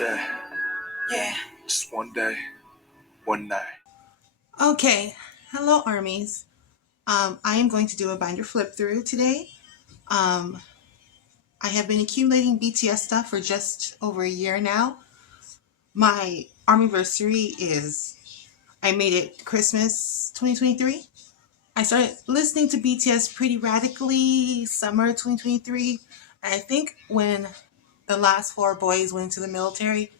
Yeah, yeah. Just one day, one night. Okay, hello armies. I am going to do a binder flip through today. Um, I have been accumulating BTS stuff for just over a year now. My armyversary is, I made it Christmas 2023. I started listening to BTS pretty radically summer 2023. And I think when the last four boys went into the military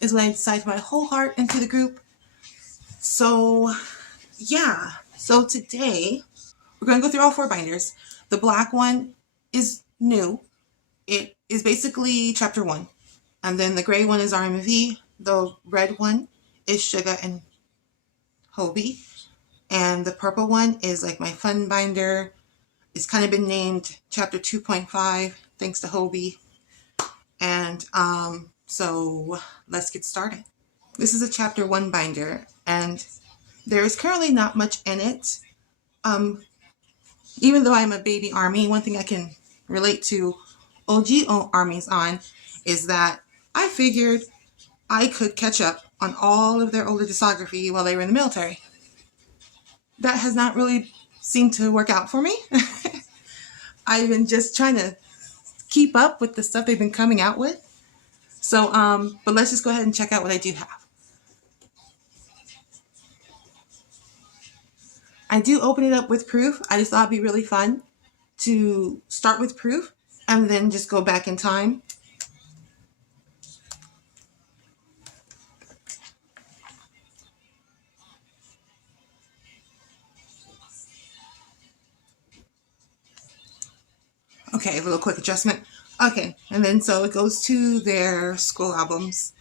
is when I decided to put my whole heart into the group. So yeah, so today we're going to go through all four binders. The black one is new. It is basically chapter one. And then the gray one is RMV. The red one is Suga and Hobie. And the purple one is like my fun binder. It's kind of been named chapter 2.5 thanks to Hobie. And so let's get started. This is a chapter one binder, and there is currently not much in it. Even though I'm a baby army, one thing I can relate to OG armies on is that I figured I could catch up on all of their older discography while they were in the military. That has not really seemed to work out for me. I've been just trying to keep up with the stuff they've been coming out with. So, but let's just go ahead and check out what I do have. I do open it up with proof. I just thought it'd be really fun to start with proof and then just go back in time. Okay, a little quick adjustment. Okay, and then so it goes to their school albums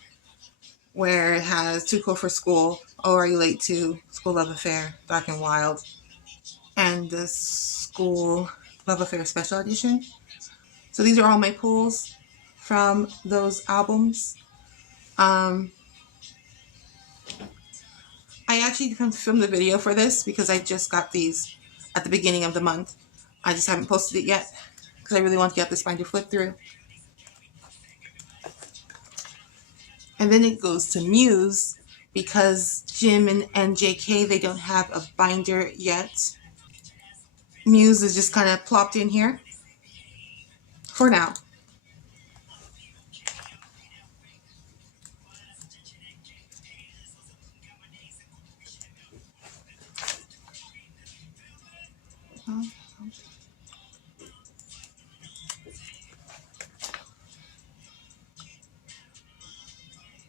where it has Too Cool for School, Oh Are You Late To, School Love Affair, Dark and Wild, and the School Love Affair Special Edition. So these are all my pulls from those albums. I actually filmed the video for this because I just got these at the beginning of the month. I just haven't posted it yet because I really want to get this binder flip through. And then it goes to Muse because Jim and JK, they don't have a binder yet. Muse is just kind of plopped in here for now.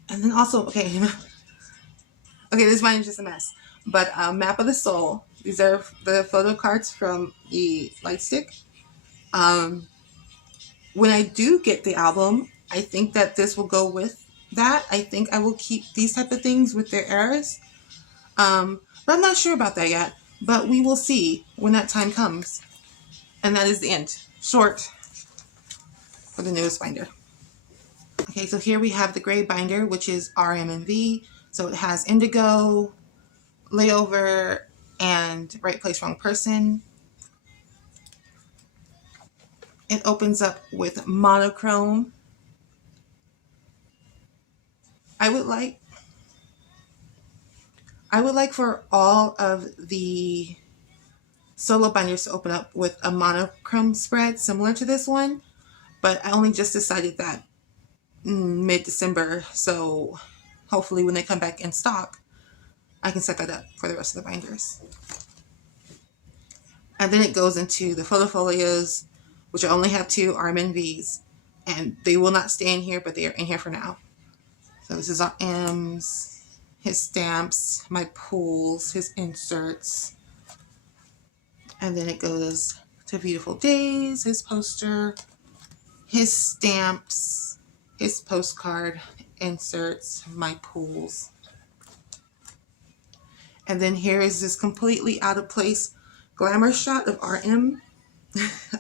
And then also, okay, this binder is just a mess. But Map of the Soul, these are the photo cards from the Lightstick. When I do get the album, I think that this will go with that. I think I will keep these type of things with their eras. But I'm not sure about that yet. But we will see when that time comes. And that is the end. Short for the newest binder. Okay, so here we have the gray binder, which is RMV. So it has Indigo, Layover, and Right Place, Wrong Person. It opens up with Monochrome. I would like for all of the solo binders to open up with a monochrome spread similar to this one, but I only just decided that mid-December, so hopefully when they come back in stock, I can set that up for the rest of the binders. And then it goes into the photofolios, which I only have two RMNVs, and they will not stay in here, but they are in here for now. So this is our M's, his stamps, my pools, his inserts. And then it goes to Beautiful Days, his poster, his stamps, his postcard, inserts, my pools. And then here is this completely out of place glamour shot of RM.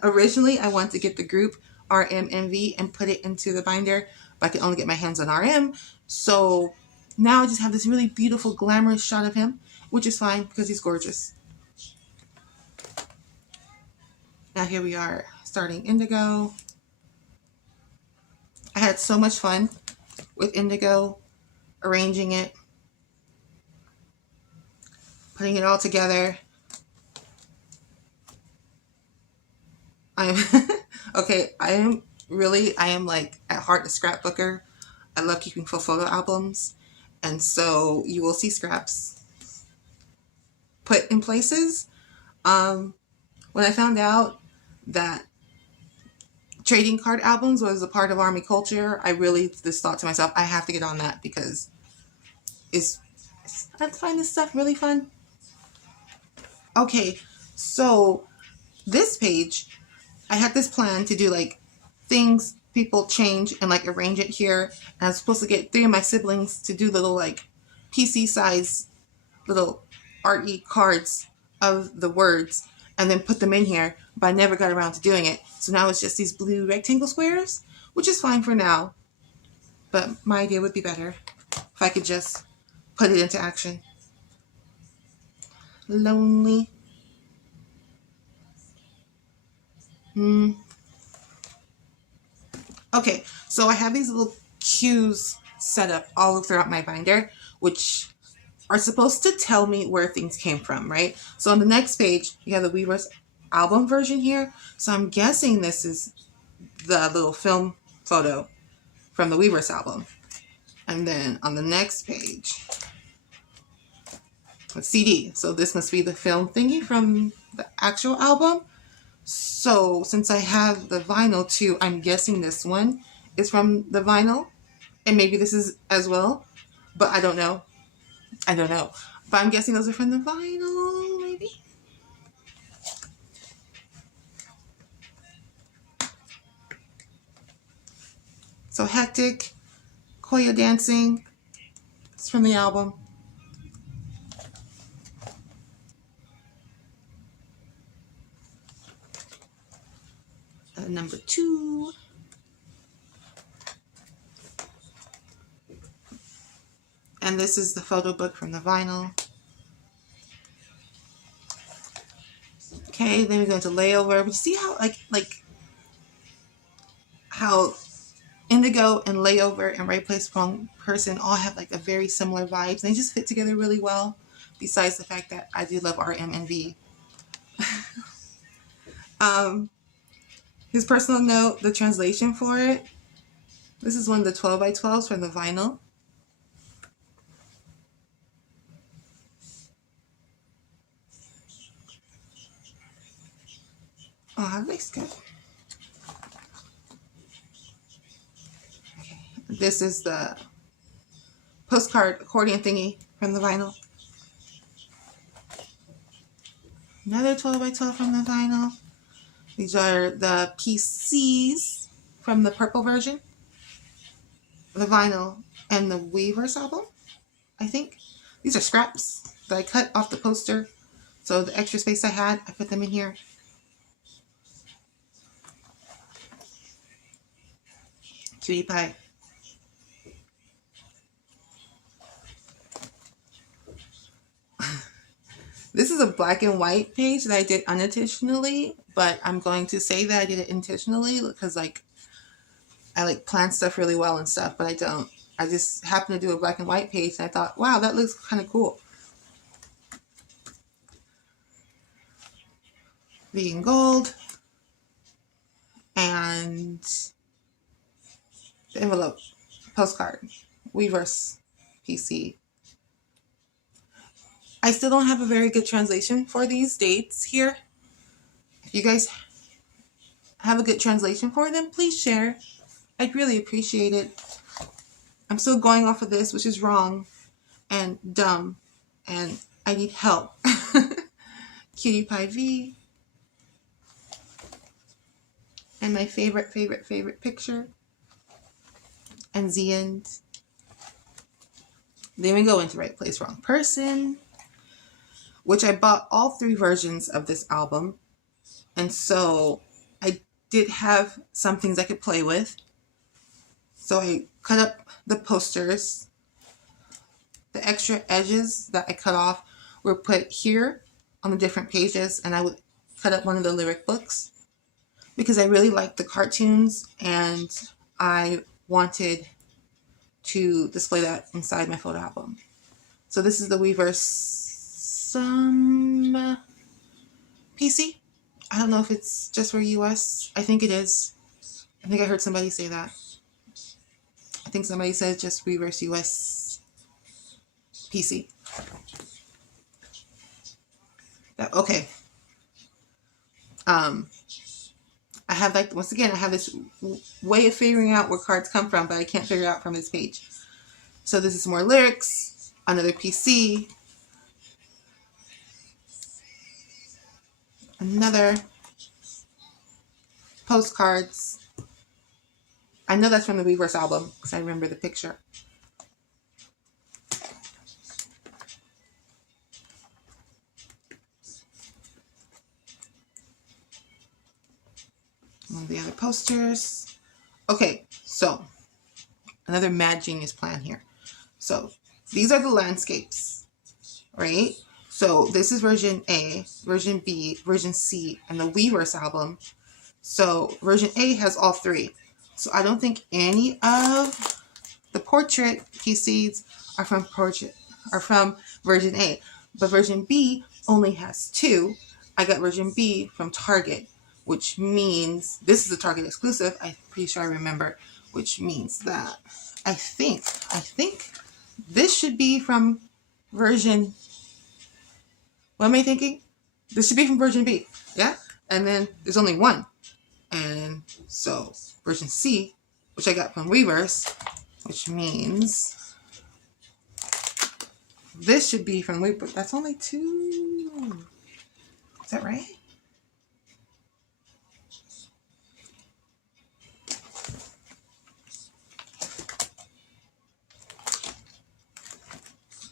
Originally, I wanted to get the group RMNV and put it into the binder, but I could only get my hands on RM. So now I just have this really beautiful glamorous shot of him, which is fine because he's gorgeous. Now here we are starting Indigo. I had so much fun with indigo, arranging it, putting it all together. I'm okay. I am like at heart a scrapbooker. I love keeping full photo albums, and so you will see scraps put in places. When I found out that trading card albums was a part of Army culture, I really just thought to myself, I have to get on that because I find this stuff really fun. Okay, so this page, I had this plan to do like things people change and like arrange it here. And I was supposed to get 3 of my siblings to do little like PC size little arty cards of the words and then put them in here, but I never got around to doing it. So now it's just these blue rectangle squares, which is fine for now. But my idea would be better if I could just put it into action. Lonely. Okay, so I have these little cues set up all throughout my binder, which are supposed to tell me where things came from, right? So on the next page, you have the Weverse album version here. So I'm guessing this is the little film photo from the Weverse album. And then on the next page, a CD. So this must be the film thingy from the actual album. So since I have the vinyl too, I'm guessing this one is from the vinyl. And maybe this is as well, but I don't know. But I'm guessing those are from the vinyl, maybe? So Hectic, Koya Dancing, it's from the album. Number 2. And this is the photo book from the vinyl. Okay, then we go into Layover. We see how like how Indigo and Layover and Right Place Wrong Person all have like a very similar vibes. They just fit together really well. Besides the fact that I do love RM and V. His personal note, the translation for it. This is one of the 12 by 12s from the vinyl. Oh, that looks good. Okay. This is the postcard accordion thingy from the vinyl. Another 12 by 12 from the vinyl. These are the PCs from the purple version, the vinyl, and the Weverse album, I think. These are scraps that I cut off the poster. So the extra space I had, I put them in here. Cutie pie. This is a black and white page that I did unintentionally, but I'm going to say that I did it intentionally because like I like plan stuff really well and stuff, but I don't. I just happened to do a black and white page and I thought, wow, that looks kind of cool. Vegan Gold. And the envelope postcard. Weverse PC. I still don't have a very good translation for these dates here. If you guys have a good translation for them, please share. I'd really appreciate it. I'm still going off of this, which is wrong and dumb, and I need help. Cutie Pie V. And my favorite picture. And the end. Then we go into Right Place, Wrong Person, which I bought all 3 versions of this album. And so I did have some things I could play with. So I cut up the posters. The extra edges that I cut off were put here on the different pages, and I would cut up one of the lyric books because I really liked the cartoons and I wanted to display that inside my photo album. So this is the Weverse PC. I don't know if it's just for US. I think it is. I think I heard somebody say that. I think somebody said just Weverse US PC. Okay. I have once again, I have this way of figuring out where cards come from, but I can't figure out from this page. So this is more lyrics, another PC, another postcards. I know that's from the Weverse album because I remember the picture. One of the other posters. Okay, so another mad genius plan here. So these are the landscapes, right? So this is version A, version B, version C, and the Weverse album. So version A has all three. So I don't think any of the portrait PCs are from version A. But version B only has two. I got version B from Target, which means this is a Target exclusive. I'm pretty sure I remember, which means that I think this should be from version. What am I thinking? This should be from version B, yeah? And then there's only one. And so version C, which I got from Weverse, which means this should be from Weverse. That's only two. Is that right?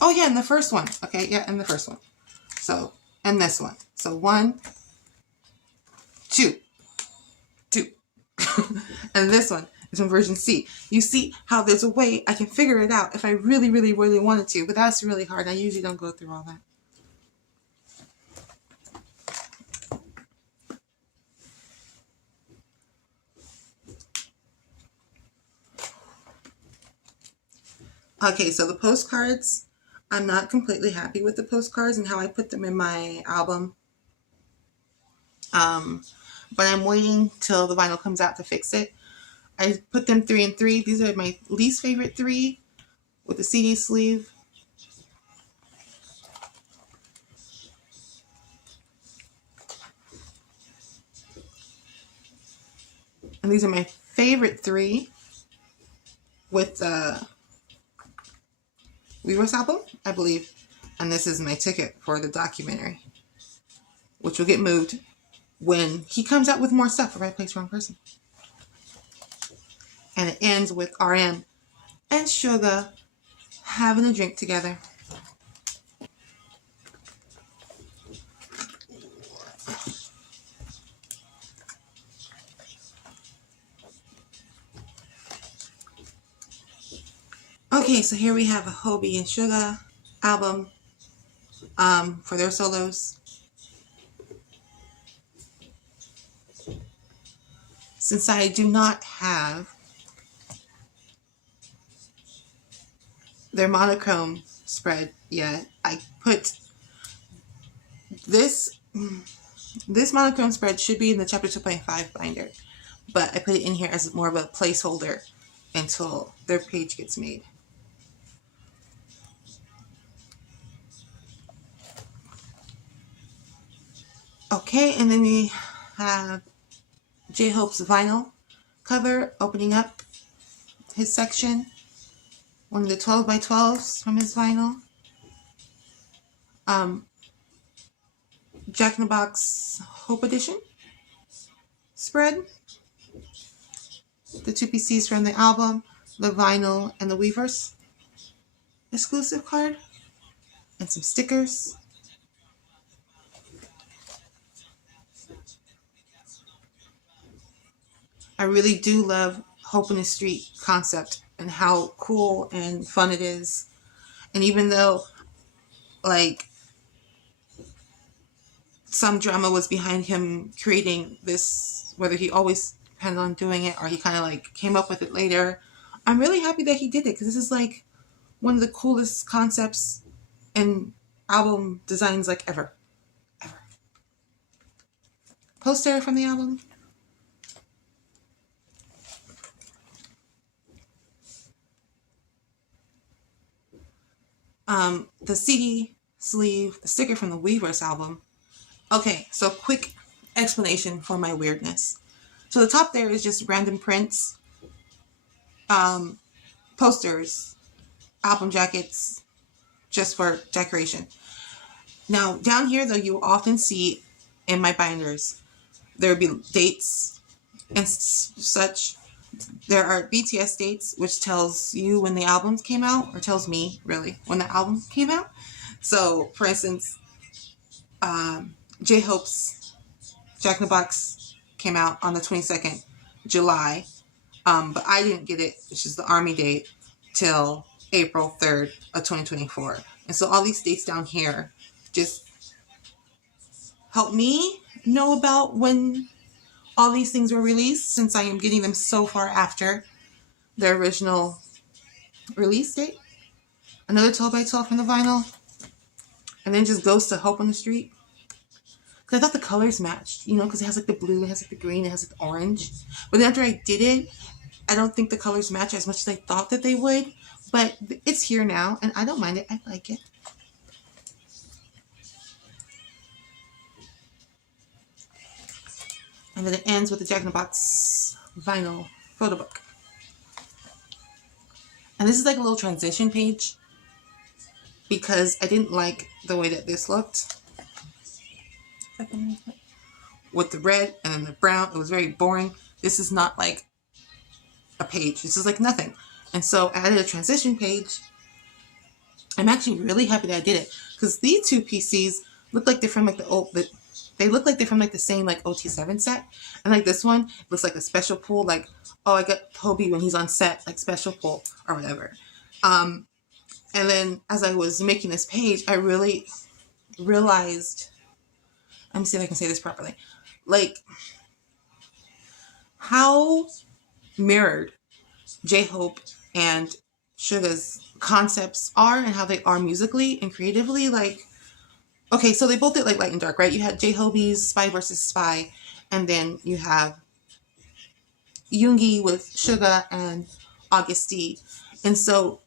Oh yeah, in the first one. Okay, yeah, in the first one. So, and this one. So 1, 2. And this one is from version C. You see how there's a way I can figure it out if I really, really, really wanted to, but that's really hard. I usually don't go through all that. Okay, so the postcards, I'm not completely happy with the postcards and how I put them in my album. But I'm waiting till the vinyl comes out to fix it. I put them 3 and 3. These are my least favorite 3 with the CD sleeve. And these are my favorite 3 with the Weverse album, I believe. And this is my ticket for the documentary, which will get moved when he comes out with more stuff for Right Place, Wrong Person. And it ends with RM and Sugar having a drink together. Okay, so here we have a Hobie and Sugar album for their solos. Since I do not have their monochrome spread yet, I put this monochrome spread should be in the chapter 2.5 binder, but I put it in here as more of a placeholder until their page gets made. Okay, and then we have J-Hope's vinyl cover opening up his section. One of the 12 by 12s from his vinyl. Jack in the Box Hope Edition spread. The 2 PCs from the album, the vinyl, and the Weverse exclusive card. And some stickers. I really do love Hope in the Street concept and how cool and fun it is. And even though, like, some drama was behind him creating this, whether he always planned on doing it or he kind of like came up with it later, I'm really happy that he did it because this is like one of the coolest concepts and album designs like ever. Ever. Poster from the album. The CD sleeve, the sticker from the Weverse album. Okay, so quick explanation for my weirdness. So the top there is just random prints, posters, album jackets, just for decoration. Now down here though, you will often see in my binders, there will be dates and such. There are BTS dates, which tells you when the albums came out, or tells me really when the album came out. So for instance, J-Hope's Jack in the Box came out on the 22nd July, but I didn't get it, which is the Army date, till April 3rd of 2024. And so all these dates down here just help me know about when all these things were released, since I am getting them so far after their original release date. Another 12x12 from the vinyl. And then just Ghost of Hope on the Street. Because I thought the colors matched, you know, because it has like the blue, it has like the green, it has like the orange. But then after I did it, I don't think the colors match as much as I thought that they would. But it's here now, and I don't mind it. I like it. And then it ends with the Jack in the Box vinyl photo book. And this is like a little transition page because I didn't like the way that this looked. With the red and then the brown, it was very boring. This is not like a page. This is like nothing. And so I added a transition page. I'm actually really happy that I did it because these two PCs look like they're from like they look like they're from like the same like OT7 set. And like this one looks like a special pool, like, oh, I got Toby when he's on set, like special pool or whatever. And then as I was making this page, I really realized, let me see if I can say this properly, like how mirrored J-Hope and Suga's concepts are and how they are musically and creatively. Like, okay, so they both did like Light and Dark, right? You had J-Hope's Spy vs. Spy, and then you have Yoongi with Suga and August D. And so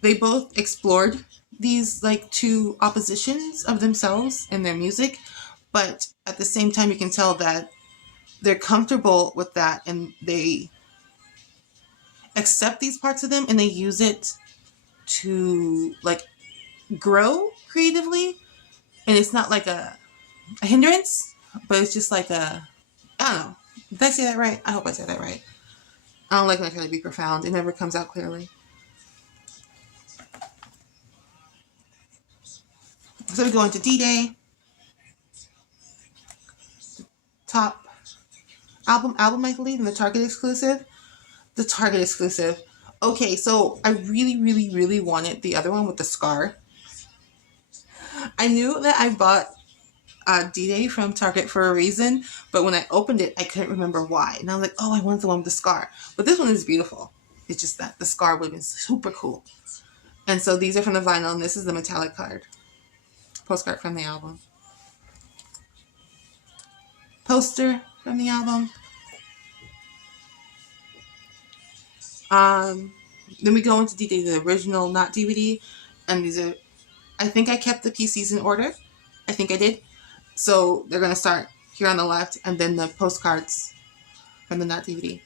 they both explored these like two oppositions of themselves in their music, but at the same time you can tell that they're comfortable with that and they accept these parts of them and they use it to like grow creatively. And it's not like a hindrance, but it's just like a, I don't know. Did I say that right? I hope I said that right. I don't like when I try to be profound. It never comes out clearly. So we go into D-Day. Top album I believe, and the Target exclusive. The Target exclusive. Okay, so I really wanted the other one with the scar. I knew that I bought D-Day from Target for a reason, but when I opened it, I couldn't remember why. And I was like, oh, I want the one with the scar. But this one is beautiful. It's just that the scar would have been super cool. And so these are from the vinyl, and this is the metallic card. Postcard from the album. Poster from the album. Then we go into D-Day, the original, not DVD. And these are, I think I kept the PCs in order. I think I did. So they're going to start here on the left, and then the postcards from the not DVD.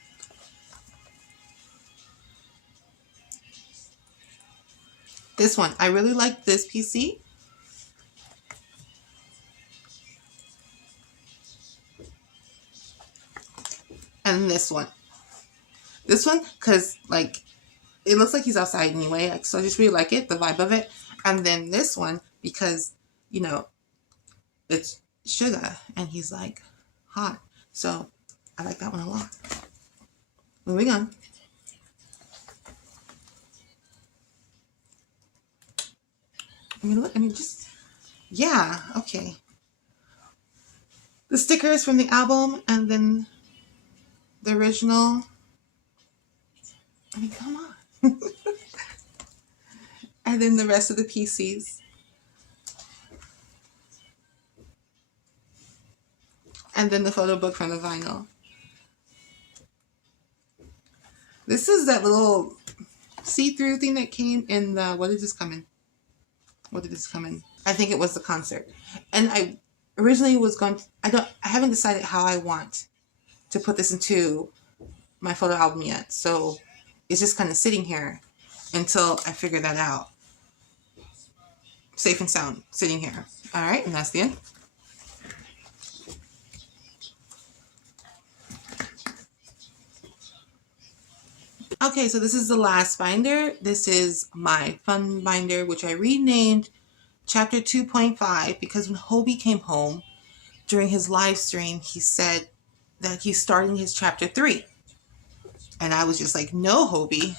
This one, I really like this PC. And this one. This one, because like it looks like he's outside anyway, like, so I just really like it, the vibe of it. And then this one, because, you know, it's Suga and he's like hot. So I like that one a lot. Moving on. I mean, look, I mean, just, yeah, okay. The stickers from the album and then the original. I mean, come on. And then the rest of the PCs. And then the photo book from the vinyl. This is that little see-through thing that came in the, what did this come in? What did this come in? I think it was the concert. And I originally was going to, I haven't decided how I want to put this into my photo album yet. So it's just kind of sitting here until I figure that out. Safe and sound, sitting here. All right, and that's the end. Okay, so this is the last binder. This is my fun binder, which I renamed Chapter 2.5 because when Hobie came home during his live stream, he said that he's starting his Chapter 3. And I was just like, no, Hobie.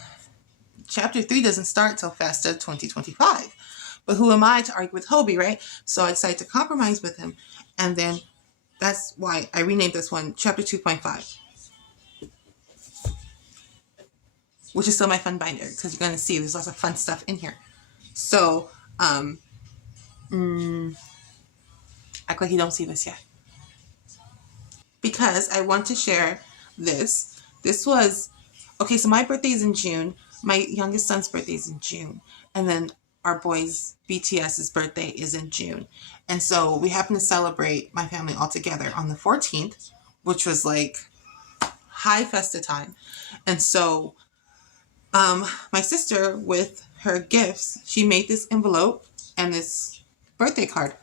Chapter 3 doesn't start till Festa 2025. But who am I to argue with Hobie, right? So I decided to compromise with him. And then that's why I renamed this one Chapter 2.5. Which is still my fun binder because you're going to see there's lots of fun stuff in here. So, act like you don't see this yet. Because I want to share this. This was, okay, so my birthday is in June. My youngest son's birthday is in June. And then our boy's BTS's birthday is in June. And so we happened to celebrate my family all together on the 14th, which was like high Festa time. And so my sister, with her gifts, she made this envelope and this birthday card.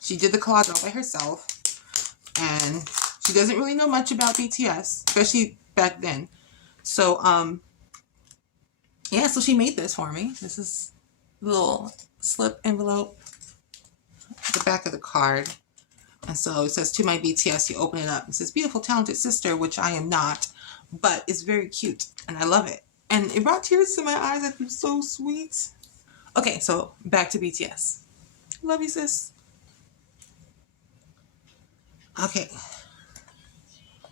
She did the collage all by herself, and she doesn't really know much about BTS, especially back then. So, yeah, so she made this for me. This is a little slip envelope, the back of the card. And so it says, to my BTS, you open it up. It says, beautiful, talented sister, which I am not, but it's very cute and I love it. And it brought tears to my eyes. That was so sweet. Okay, so back to BTS. Love you, sis. Okay.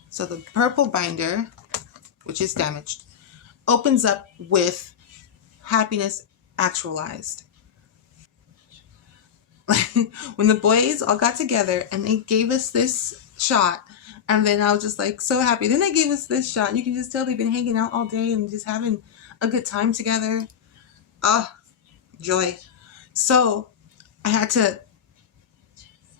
So the purple binder, which is damaged, opens up with happiness actualized. When the boys all got together and they gave us this shot, and then I was just like so happy. Then they gave us this shot, and you can just tell they've been hanging out all day and just having a good time together. Ah, joy. So I had to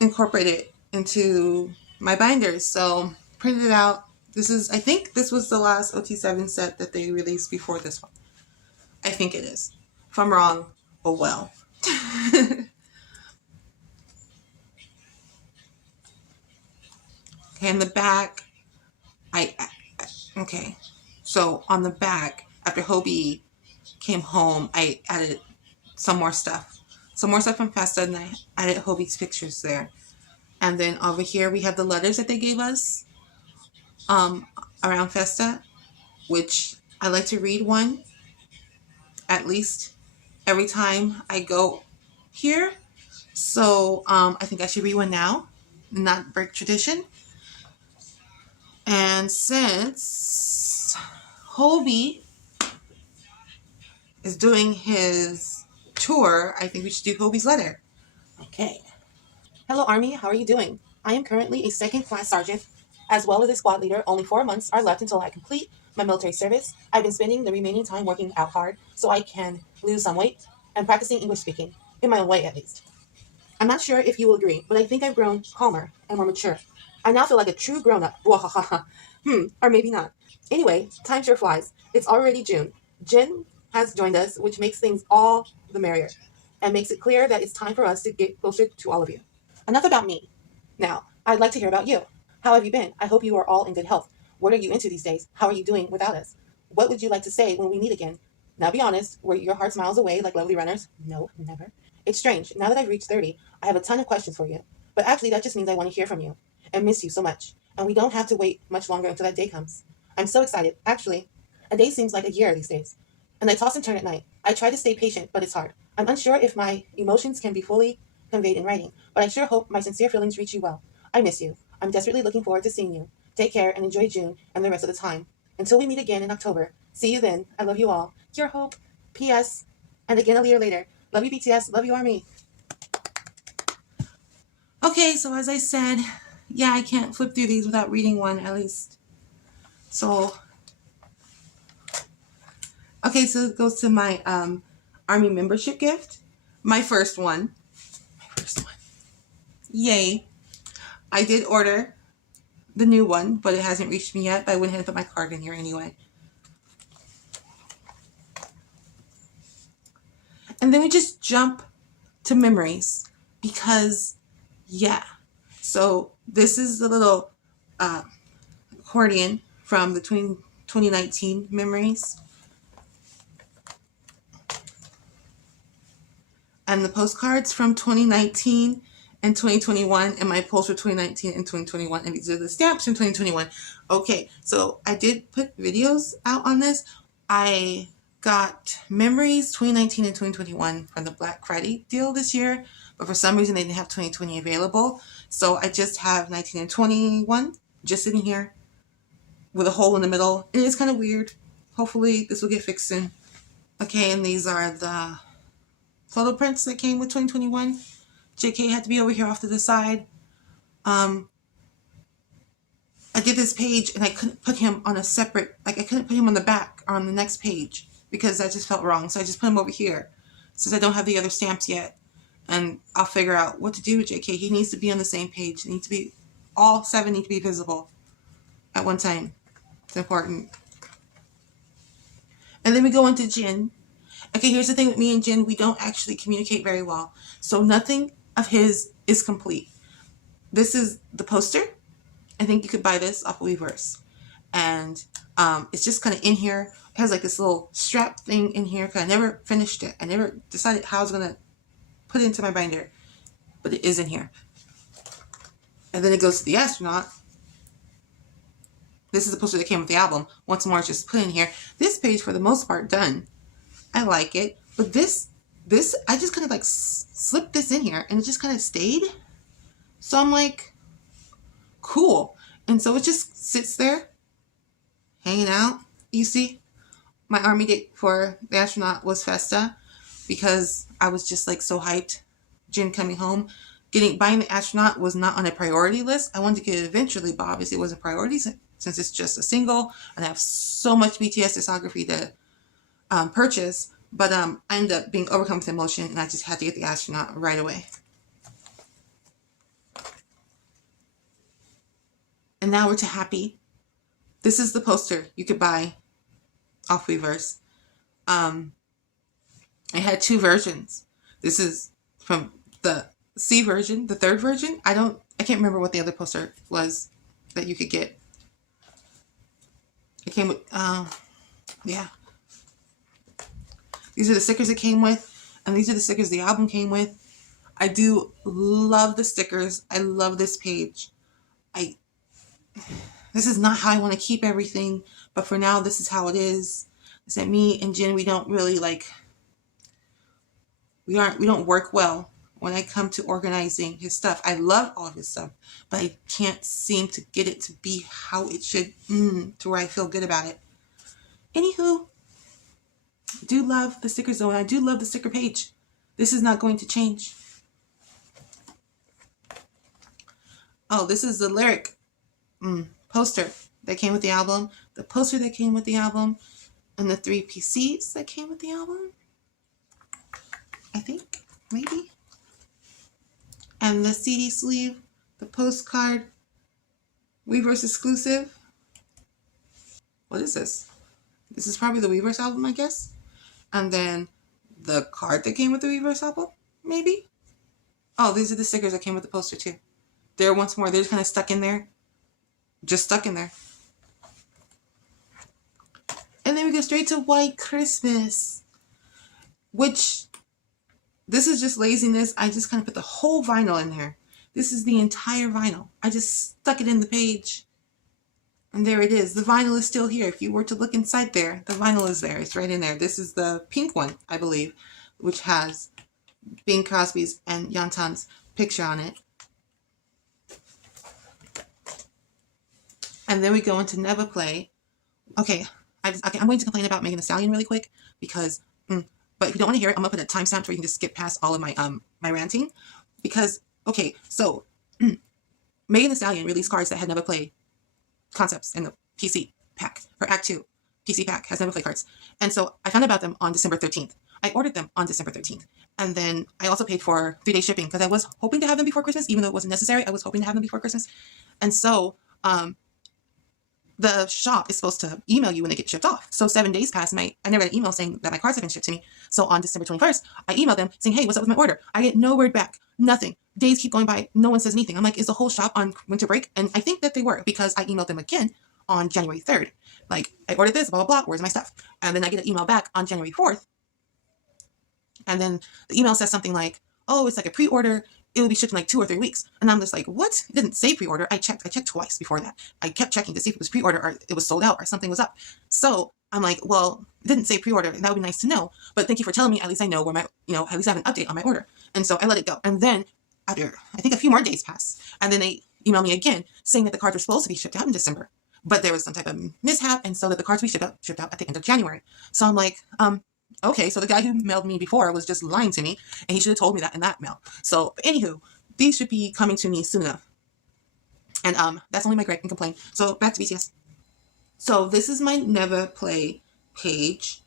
incorporate it into my binders. So printed it out. This is, I think this was the last OT7 set that they released before this one. I think it is. If I'm wrong, oh well. Okay, in the back, okay. So on the back, after Hobie came home, I added some more stuff. Some more stuff from Festa, and I added Hobie's pictures there. And then over here, we have the letters that they gave us around Festa, which I like to read one at least every time I go here. So I think I should read one now, not break tradition. And since Hobie is doing his tour, I think we should do Hobie's letter. Okay. Hello, Army. How are you doing? I am currently a second-class sergeant, as well as a squad leader. Only 4 months are left until I complete my military service. I've been spending the remaining time working out hard so I can lose some weight and practicing English speaking, in my own way at least. I'm not sure if you will agree, but I think I've grown calmer and more mature. I now feel like a true grown-up. Or maybe not. Anyway, time sure flies. It's already June. Jin has joined us, which makes things all the merrier, and makes it clear that it's time for us to get closer to all of you. Enough about me. Now, I'd like to hear about you. How have you been? I hope you are all in good health. What are you into these days? How are you doing without us? What would you like to say when we meet again? Now be honest, were your hearts miles away like lovely runners? No, never. It's strange. Now that I've reached 30, I have a ton of questions for you. But actually, that just means I want to hear from you and miss you so much. And we don't have to wait much longer until that day comes. I'm so excited. Actually, a day seems like a year these days. And I toss and turn at night. I try to stay patient, but it's hard. I'm unsure if my emotions can be fully conveyed in writing, but I sure hope my sincere feelings reach you well. I miss you. I'm desperately looking forward to seeing you. Take care and enjoy June and the rest of the time. Until we meet again in October, See you then. I love you all. Your Hope. P.S. And again a year later. Love you, BTS. Love you, Army. Okay, so as I said, yeah, I can't flip through these without reading one at least. So, okay, so it goes to my Army membership gift. My first one. Yay. I did order the new one, but it hasn't reached me yet. But I went ahead and put my card in here anyway. And then we just jump to memories because, yeah. So this is the little accordion from the 2019 memories. And the postcards from 2019 and 2021, and my polls for 2019 and 2021, and these are the stamps from 2021. Okay, so I did put videos out on this. I got memories 2019 and 2021 from the Black Friday deal this year, but for some reason they didn't have 2020 available. So I just have 19 and 21 just sitting here with a hole in the middle. It is kind of weird. Hopefully this will get fixed soon. Okay, and these are the photo prints that came with 2021. JK had to be over here off to the side. I did this page and I couldn't put him on a separate, like I couldn't put him on the back or on the next page because that just felt wrong. So I just put him over here since I don't have the other stamps yet. And I'll figure out what to do with JK. He needs to be on the same page. It needs to be, all 7 need to be visible at one time. It's important. And then we go into Jin. Okay, here's the thing with me and Jin. We don't actually communicate very well. So nothing of his is complete. This is the poster. I think you could buy this off of Weverse. And it's just kind of in here. It has like this little strap thing in here because I never finished it. I never decided how I was going to put it into my binder. But it is in here. And then it goes to the astronaut. This is the poster that came with the album. Once more, it's just put in here. This page, for the most part, done. I like it. But this, I just kind of like slipped this in here and it just kind of stayed. So I'm like, cool. And so it just sits there, hanging out. You see, my Army date for the astronaut was Festa because I was just like so hyped. Jin coming home. Buying the astronaut was not on a priority list. I wanted to get it eventually, but obviously it wasn't a priority since it's just a single and I have so much BTS discography to purchase. But I ended up being overcome with emotion and I just had to get the astronaut right away. And now we're to Happy. This is the poster you could buy off Weverse. I had 2 versions. This is from the C version, the 3rd version. I can't remember what the other poster was that you could get. It came with, yeah. These are the stickers it came with, and these are the stickers the album came with. I do love the stickers. I love this page. This is not how I want to keep everything, but for now, this is how it is. Is that me and Jin, we don't really we don't work well when I come to organizing his stuff. I love all of his stuff, but I can't seem to get it to be how it should, to where I feel good about it. Anywho, I do love the stickers though, and I do love the sticker page. This is not going to change. Oh, this is the lyric poster that came with the album, the poster that came with the album, and the 3 PCs that came with the album. I think, maybe. And the CD sleeve, the postcard, Weverse exclusive. What is this? This is probably the Weverse album, I guess. And then the card that came with the Weverse album, maybe. Oh, these are the stickers that came with the poster too. There, once more, they're just kind of stuck in there. Just stuck in there. And then we go straight to White Christmas, which, this is just laziness. I just kind of put the whole vinyl in there. This is the entire vinyl. I just stuck it in the page. And there it is. The vinyl is still here. If you were to look inside there, the vinyl is there. It's right in there. This is the pink one, I believe, which has Bing Crosby's and Yeontan's picture on it. And then we go into Never Play. Okay, Okay, I'm going to complain about Megan Thee Stallion really quick because, but if you don't want to hear it, I'm gonna put a timestamp where you can just skip past all of my my ranting, because okay, so Megan Thee Stallion released cards that had never played concepts in the PC pack. Her Act 2 PC pack has never played cards, and so I found out about them on December 13th. I ordered them on December 13th, and then I also paid for 3-day shipping because I was hoping to have them before Christmas, even though it wasn't necessary. I was hoping to have them before Christmas, and so the shop is supposed to email you when they get shipped off. So 7 days passed, and I never got an email saying that my cards have been shipped to me. So on December 21st, I emailed them saying, hey, what's up with my order? I get no word back, nothing. Days keep going by, no one says anything. I'm like, is the whole shop on winter break? And I think that they were, because I emailed them again on January 3rd. Like, I ordered this, blah, blah, blah, where's my stuff? And then I get an email back on January 4th. And then the email says something like, oh, it's like a pre-order. It will be shipped in like 2 or 3 weeks. And I'm just like, what? It didn't say pre-order. I checked twice before that. I kept checking to see if it was pre-order or it was sold out or something was up. So I'm like, well, it didn't say pre-order. That would be nice to know. But thank you for telling me. At least I know where my, at least I have an update on my order. And so I let it go. And then after, I think a few more days passed. And then they emailed me again saying that the cards were supposed to be shipped out in December. But there was some type of mishap. And so that the cards would be shipped out at the end of January. So I'm like, okay, so the guy who mailed me before was just lying to me, and he should have told me that in that mail. So, anywho, these should be coming to me soon enough. And that's only my gripe and complaint. So back to BTS. So this is my Never Play page.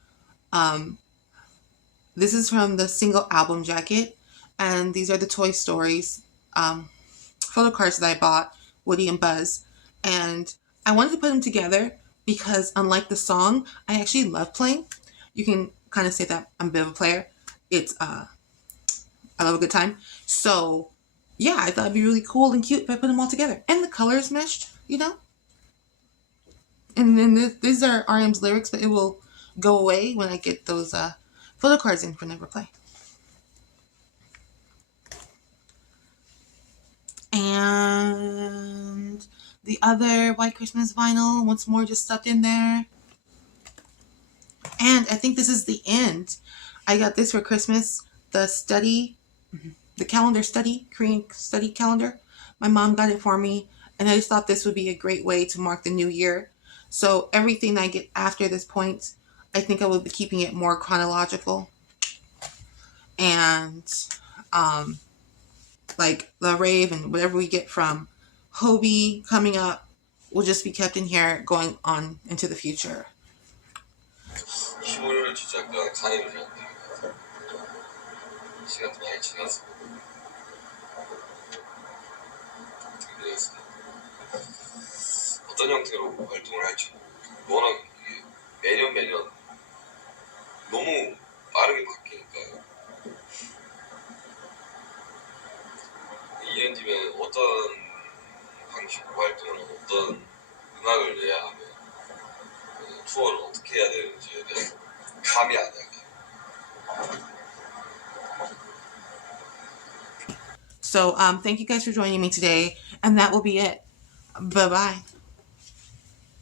This is from the single album jacket, and these are the Toy Stories photo cards that I bought, Woody and Buzz. And I wanted to put them together because, unlike the song, I actually love playing. You can kind of say that I'm a bit of a player. It's I love a good time. So yeah, I thought it'd be really cool and cute if I put them all together. And the colors meshed, And then these are RM's lyrics, but it will go away when I get those photo cards in for Never Play. And the other White Christmas vinyl, once more, just stuck in there. And I think this is the end. I got this for Christmas, the calendar study, Korean study calendar. My mom got it for me, and I just thought this would be a great way to mark the new year. So everything I get after this point, I think I will be keeping it more chronological. And like the rave and whatever we get from Hobie coming up will just be kept in here going on into the future. 15월 진짜 약간 간이 들었는데 시간도 많이 지나서 어떻게 되겠습니까? 어떤 형태로 활동을 할지 워낙 매년 너무 빠르게 바뀌니까요. 2년 뒤면 어떤 방식으로 활동을 어떤 음악을 내야 하면 투어를 어떻게 해야 되는지에 대한 감이 안 와요. So thank you guys for joining me today, and that will be it. Bye-bye.